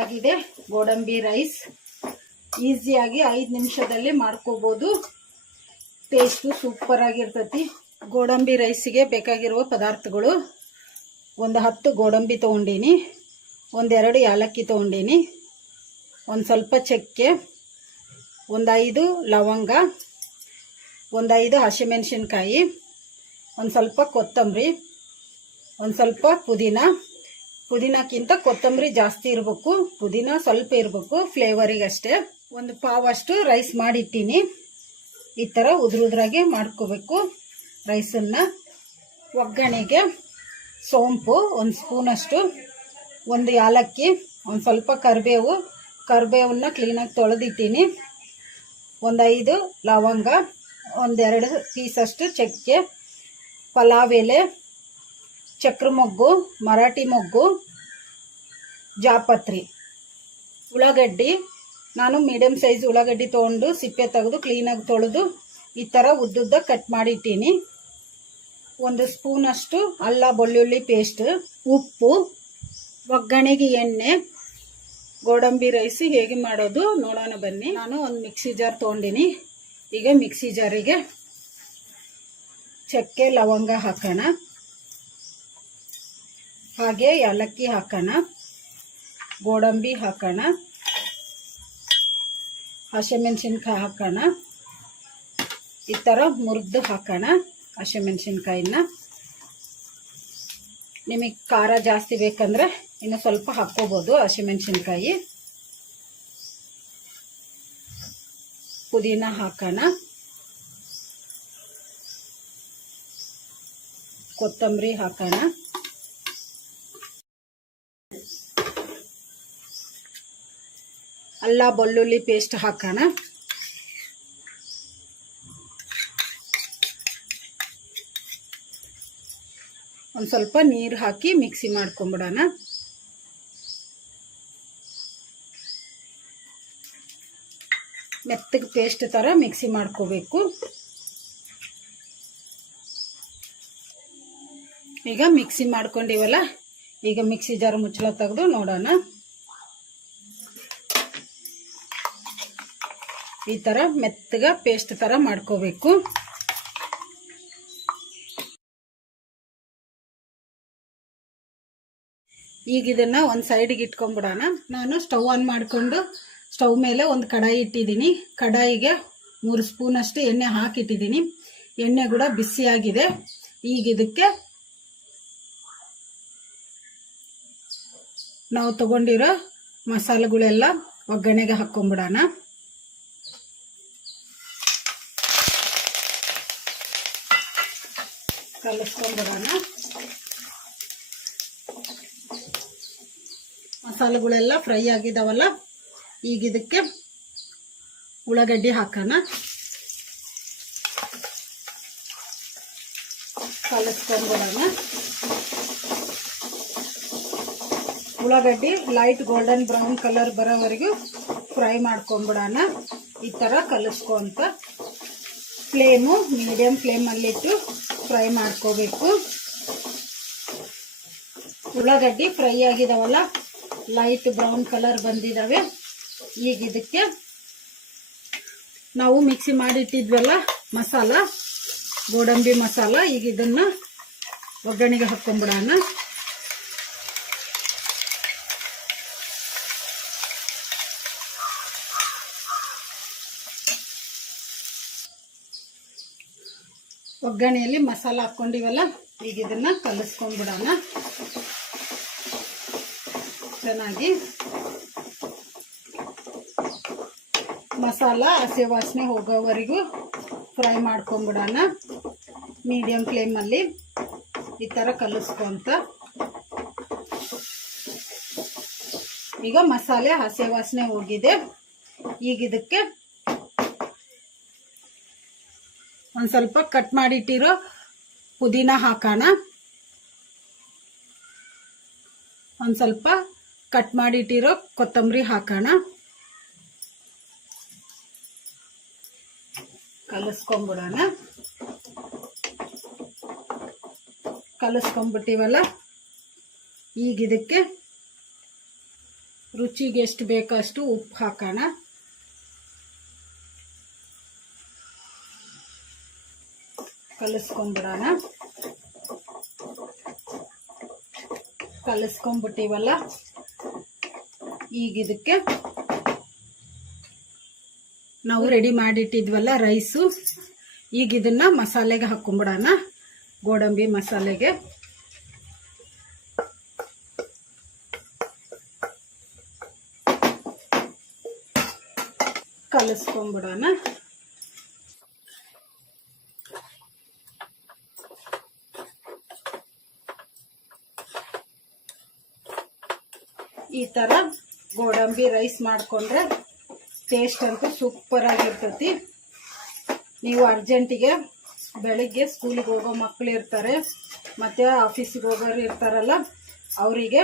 ಆಗಿದೆ ಗೋಡಂಬಿ ರೈಸ್ ಈಸಿಯಾಗಿ ಐದು ನಿಮಿಷದಲ್ಲಿ ಮಾಡ್ಕೋಬೋದು ಟೇಸ್ಟು ಸೂಪರ್ ಆಗಿರ್ತತಿ ಗೋಡಂಬಿ ರೈಸಿಗೆ ಬೇಕಾಗಿರುವ ಪದಾರ್ಥಗಳು ಒಂದು ಹತ್ತು ಗೋಡಂಬಿ ತೊಗೊಂಡೀನಿ ಒಂದೆರಡು ಏಲಕ್ಕಿ ತೊಗೊಂಡೀನಿ ಒಂದು ಸ್ವಲ್ಪ ಚಕ್ಕೆ ಒಂದೈದು ಲವಂಗ ಒಂದೈದು ಹಸಿಮೆಣಸಿನ್ಕಾಯಿ ಒಂದು ಸ್ವಲ್ಪ ಕೊತ್ತಂಬರಿ ಒಂದು ಸ್ವಲ್ಪ ಪುದೀನ ಪುದೀನಕ್ಕಿಂತ ಕೊತ್ತಂಬರಿ ಜಾಸ್ತಿ ಇರಬೇಕು ಪುದೀನ ಸ್ವಲ್ಪ ಇರಬೇಕು ಫ್ಲೇವರಿಗಷ್ಟೇ ಒಂದು ಪಾವಷ್ಟು ರೈಸ್ ಮಾಡಿಟ್ಟೀನಿ ಈ ಥರ ಉದುರುದ್ರಾಗೆ ಮಾಡ್ಕೋಬೇಕು ರೈಸನ್ನು ಒಗ್ಗರಣೆಗೆ ಸೋಂಪು ಒಂದು ಸ್ಪೂನಷ್ಟು ಒಂದು ಯಾಲಕ್ಕಿ ಒಂದು ಸ್ವಲ್ಪ ಕರಿಬೇವು ಕರಿಬೇವನ್ನ ಕ್ಲೀನಾಗಿ ತೊಳೆದಿಟ್ಟೀನಿ ಒಂದು ಐದು ಲವಂಗ ಒಂದೆರಡು ಪೀಸಷ್ಟು ಚಕ್ಕೆ ಪಲಾವ್ ಎಲೆ ಚಕ್ರ ಮೊಗ್ಗು ಮರಾಠಿ ಮೊಗ್ಗು ಜಾಪತ್ರಿ ಉಳ್ಳಾಗಡ್ಡಿ ನಾನು ಮೀಡಿಯಮ್ ಸೈಜ್ ಉಳ್ಳಾಗಡ್ಡಿ ತೊಗೊಂಡು ಸಿಪ್ಪೆ ತೆಗೆದು ಕ್ಲೀನಾಗಿ ತೊಳೆದು ಈ ಥರ ಉದ್ದುದ್ದ ಕಟ್ ಮಾಡಿಟ್ಟೀನಿ ಒಂದು ಸ್ಪೂನಷ್ಟು ಅಲ್ಲ ಬೆಳ್ಳುಳ್ಳಿ ಪೇಸ್ಟ್ ಉಪ್ಪು ಒಗ್ಗರಣೆಗೆ ಎಣ್ಣೆ ಗೋಡಂಬಿ ರೈಸ್ ಹೇಗೆ ಮಾಡೋದು ನೋಡೋಣ ಬನ್ನಿ ನಾನು ಒಂದು ಮಿಕ್ಸಿ ಜಾರ್ ತೊಗೊಂಡಿನಿ ಈಗ ಮಿಕ್ಸಿ ಜಾರಿಗೆ ಚಕ್ಕೆ ಲವಂಗ ಹಾಕೋಣ ಹಾಗೆ ಏಲಕ್ಕಿ ಹಾಕೋಣ ಗೋಡಂಬಿ ಹಾಕೋಣ ಹಸಿಮೆಣಸಿನ್ಕಾಯಿ ಹಾಕೋಣ ಈ ಥರ ಮುರಿದು ಹಾಕೋಣ ಹಸಿಮೆಣಸಿನ್ಕಾಯಿನ ನಿಮಗೆ ಖಾರ ಜಾಸ್ತಿ ಬೇಕಂದರೆ ಇನ್ನು ಸ್ವಲ್ಪ ಹಾಕ್ಕೋಬೋದು ಹಸಿಮೆಣಸಿನ್ಕಾಯಿ ಪುದೀನ ಹಾಕೋಣ ಕೊತ್ತಂಬರಿ ಹಾಕೋಣ ಅಲ್ಲ ಬೆಳ್ಳುಳ್ಳಿ ಪೇಸ್ಟ್ ಹಾಕೋಣ ಒಂದು ಸ್ವಲ್ಪ ನೀರು ಹಾಕಿ ಮಿಕ್ಸಿ ಮಾಡ್ಕೊಂಬಿಡೋಣ ಮೆತ್ತಗೆ ಪೇಸ್ಟ್ ಥರ ಮಿಕ್ಸಿ ಮಾಡ್ಕೋಬೇಕು ಈಗ ಮಿಕ್ಸಿ ಮಾಡ್ಕೊಂಡಿವಲ್ಲ ಈಗ ಮಿಕ್ಸಿ ಜಾರು ಮುಚ್ಚಳ ತೆಗೆದು ನೋಡೋಣ ಈ ಥರ ಮೆತ್ತಗೆ ಪೇಸ್ಟ್ ಥರ ಮಾಡ್ಕೋಬೇಕು ಈಗ ಇದನ್ನು ಒಂದು ಸೈಡಿಗೆ ಇಟ್ಕೊಂಡ್ಬಿಡೋಣ ನಾನು ಸ್ಟವ್ ಆನ್ ಮಾಡಿಕೊಂಡು ಸ್ಟವ್ ಮೇಲೆ ಒಂದು ಕಡಾಯಿ ಇಟ್ಟಿದ್ದೀನಿ ಕಡಾಯಿಗೆ ಮೂರು ಅಷ್ಟು ಎಣ್ಣೆ ಹಾಕಿಟ್ಟಿದ್ದೀನಿ ಎಣ್ಣೆ ಕೂಡ ಬಿಸಿಯಾಗಿದೆ ಈಗ ಇದಕ್ಕೆ ನಾವು ತಗೊಂಡಿರೋ ಮಸಾಲೆಗಳೆಲ್ಲ ಒಗ್ಗರಣೆಗೆ ಹಾಕ್ಕೊಂಬಿಡೋಣ ಕಲಸ್ಕೊಂಡ್ಬಿಡೋಣ ಮಸಾಲೆಗಳೆಲ್ಲ ಫ್ರೈ ಆಗಿದಾವಲ್ಲ ಈಗ ಇದಕ್ಕೆ ಉಳ್ಳಾಗಡ್ಡಿ ಹಾಕೋಣ ಕಲಸ್ಕೊಂಡ್ಬಿಡೋಣ ಉಳ್ಳಾಗಡ್ಡಿ ಲೈಟ್ ಗೋಲ್ಡನ್ ಬ್ರೌನ್ ಕಲರ್ ಬರೋವರೆಗೂ ಫ್ರೈ ಮಾಡ್ಕೊಂಡ್ಬಿಡೋಣ ಈ ಥರ ಕಲಸ್ಕೊಂತ ಫ್ಲೇಮು ಮೀಡಿಯಮ್ ಫ್ಲೇಮಲ್ಲಿಟ್ಟು ಫ್ರೈ ಮಾಡ್ಕೋಬೇಕು ಉಳ್ಳಾಗಡ್ಡಿ ಫ್ರೈ ಆಗಿದಾವಲ್ಲ ಲೈಟ್ ಬ್ರೌನ್ ಕಲರ್ ಬಂದಿದ್ದಾವೆ ಈಗ ಇದಕ್ಕೆ ನಾವು ಮಿಕ್ಸಿ ಮಾಡಿಟ್ಟಿದ್ವಲ್ಲ ಮಸಾಲ ಗೋಡಂಬಿ ಮಸಾಲ ಈಗ ಇದನ್ನು ಒಗ್ಗರಣೆಗೆ ಹಾಕ್ಕೊಂಬಿಡೋಣ ಒಗ್ಗರಣೆಯಲ್ಲಿ ಮಸಾಲ ಹಾಕ್ಕೊಂಡಿವಲ್ಲ ಈಗ ಇದನ್ನ ಕಲಿಸ್ಕೊಂಡ್ಬಿಡೋಣ ಚೆನ್ನಾಗಿ ಮಸಾಲ ಹಸಿ ವಾಸನೆ ಹೋಗೋವರೆಗೂ ಫ್ರೈ ಮಾಡ್ಕೊಂಬಿಡೋಣ ಮೀಡಿಯಮ್ ಫ್ಲೇಮಲ್ಲಿ ಈ ಥರ ಕಲಿಸ್ಕೊಂತ ಈಗ ಮಸಾಲೆ ಹಸಿ ವಾಸನೆ ಹೋಗಿದೆ ಈಗ ಇದಕ್ಕೆ ಒಂದು ಸ್ವಲ್ಪ ಕಟ್ ಮಾಡಿಟ್ಟಿರೋ ಪುದೀನ ಹಾಕೋಣ ಒಂದು ಸ್ವಲ್ಪ ಕಟ್ ಮಾಡಿಟ್ಟಿರೋ ಕೊತ್ತಂಬರಿ ಹಾಕೋಣ ಕಲಸ್ಕೊಂಬಿಡೋಣ ಕಲಸ್ಕೊಂಡ್ಬಿಟ್ಟಿವಲ್ಲ ಈಗ ಇದಕ್ಕೆ ರುಚಿಗೆ ಎಷ್ಟು ಬೇಕೋ ಅಷ್ಟು ಉಪ್ಪು ಹಾಕೋಣ ಕಲಿಸ್ಕೊಂಡ್ಬಿಡೋಣ ಕಲಿಸ್ಕೊಂಡ್ಬಿಟ್ಟಿವಲ್ಲ ಈಗ ಇದಕ್ಕೆ ನಾವು ರೆಡಿ ಮಾಡಿಟ್ಟಿದ್ವಲ್ಲ ರೈಸು ಈಗ ಇದನ್ನ ಮಸಾಲೆಗೆ ಹಾಕೊಂಡ್ಬಿಡೋಣ ಗೋಡಂಬಿ ಮಸಾಲೆಗೆ ಕಲಿಸ್ಕೊಂಡ್ಬಿಡೋಣ ಈ ಥರ ಗೋಡಂಬಿ ರೈಸ್ ಮಾಡಿಕೊಂಡ್ರೆ ಟೇಸ್ಟ್ ಅಂತೂ ಸೂಪರಾಗಿರ್ತೈತಿ ನೀವು ಅರ್ಜೆಂಟಿಗೆ ಬೆಳಿಗ್ಗೆ ಸ್ಕೂಲಿಗೆ ಹೋಗೋ ಮಕ್ಕಳು ಇರ್ತಾರೆ ಮತ್ತು ಆಫೀಸಿಗೆ ಹೋಗೋರು ಇರ್ತಾರಲ್ಲ ಅವರಿಗೆ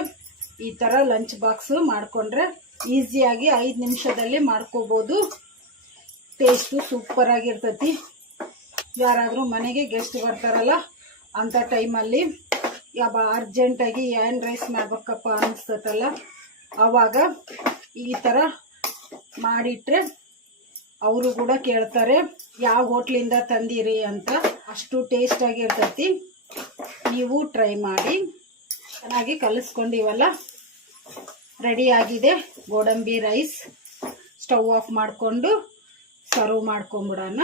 ಈ ಥರ ಲಂಚ್ ಬಾಕ್ಸು ಮಾಡಿಕೊಂಡ್ರೆ ಈಸಿಯಾಗಿ ಐದು ನಿಮಿಷದಲ್ಲಿ ಮಾಡ್ಕೋಬೋದು ಟೇಸ್ಟು ಸೂಪರಾಗಿರ್ತೈತಿ ಯಾರಾದರೂ ಮನೆಗೆ ಗೆಸ್ಟ್ ಬರ್ತಾರಲ್ಲ ಅಂಥ ಟೈಮಲ್ಲಿ ಯಾವ ಅರ್ಜೆಂಟಾಗಿ ಏನು ರೈಸ್ ಮಾಡ್ಬೇಕಪ್ಪ ಅನಿಸ್ತೈತಲ್ಲ ಆವಾಗ ಈ ಥರ ಮಾಡಿಟ್ರೆ ಅವರು ಕೂಡ ಕೇಳ್ತಾರೆ ಯಾವ ಹೋಟ್ಲಿಂದ ತಂದಿರಿ ಅಂತ ಅಷ್ಟು ಟೇಸ್ಟಾಗಿರ್ತೈತಿ ನೀವು ಟ್ರೈ ಮಾಡಿ ಚೆನ್ನಾಗಿ ಕಲಿಸ್ಕೊಂಡಿವಲ್ಲ ರೆಡಿಯಾಗಿದೆ ಗೋಡಂಬಿ ರೈಸ್ ಸ್ಟವ್ ಆಫ್ ಮಾಡಿಕೊಂಡು ಸರ್ವ್ ಮಾಡ್ಕೊಂಬಿಡೋಣ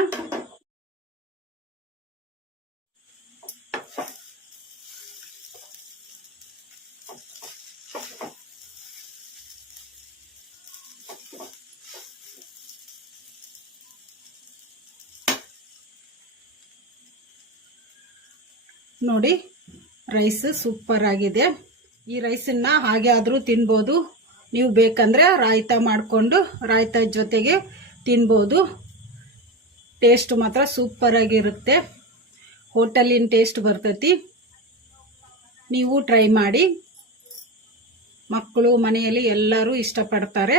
ನೋಡಿ ರೈಸ್ ಸೂಪರ್ ಆಗಿದೆ ಈ ರೈಸನ್ನ ಹಾಗೆ ಆದರೂ ತಿನ್ಬೋದು ನೀವು ಬೇಕಂದರೆ ರಾಯ್ತ ಮಾಡಿಕೊಂಡು ರಾಯ್ತ ಜೊತೆಗೆ ತಿನ್ಬೋದು ಟೇಸ್ಟ್ ಮಾತ್ರ ಸೂಪರಾಗಿರುತ್ತೆ ಹೋಟೆಲಿನ ಟೇಸ್ಟ್ ಬರ್ತೈತಿ ನೀವು ಟ್ರೈ ಮಾಡಿ ಮಕ್ಕಳು ಮನೆಯಲ್ಲಿ ಎಲ್ಲರೂ ಇಷ್ಟಪಡ್ತಾರೆ